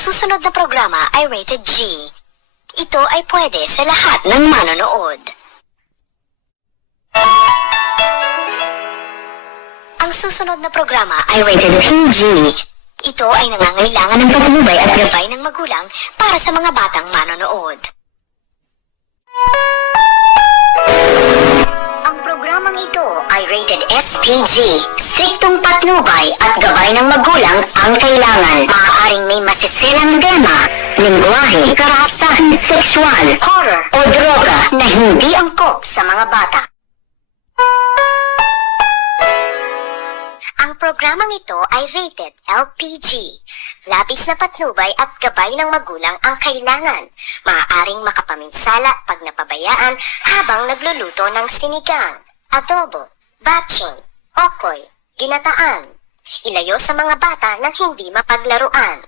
susunod na programa ay rated G. Ito ay pwede sa lahat ng manonood. Ang susunod na programa ay rated PG. Ito ay nangangailangan ng patnubay at gabay ng magulang para sa mga batang manonood. Ang programang ito ay rated SPG. Striktong patnubay at gabay ng magulang ang kailangan. Maaaring may masiselang tema, lingwahe, karahasan, sexual, horror o droga na hindi angkop sa mga bata. Ang programang ito ay rated LPG. Labis na patnubay at gabay ng magulang ang kailangan. Maaaring makapaminsala pag napabayaan habang nagluluto ng sinigang, adobo, batching, okoy, ginataan. Ilayo sa mga bata nang hindi mapaglaruan.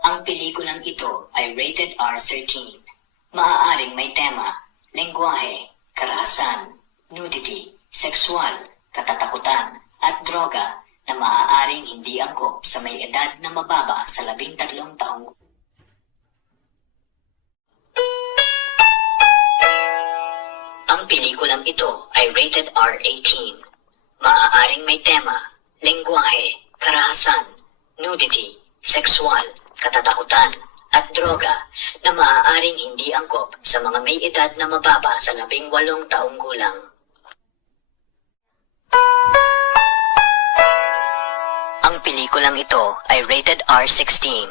Ang pelikulang ito ay rated R13. Maaaring may tema, lengguwahe, karahasan, nudity, sexual, katatakutan, at droga na maaaring hindi angkop sa may edad na mababa sa 13 taong. Ang pelikulang ito ay rated R18. Maaaring may tema, lengguwahe, karahasan, nudity, sexual, katatakutan, at droga na maaaring hindi angkop sa mga may edad na mababa sa 18 taong gulang. Ang pelikulang ito ay rated R16.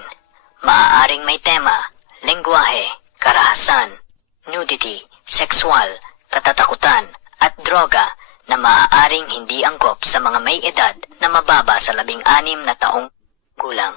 Maaaring may tema, lengguwahe, karahasan, nudity, sexual, katatakutan, at droga na maaaring hindi angkop sa mga may edad na mababa sa 16 taong gulang.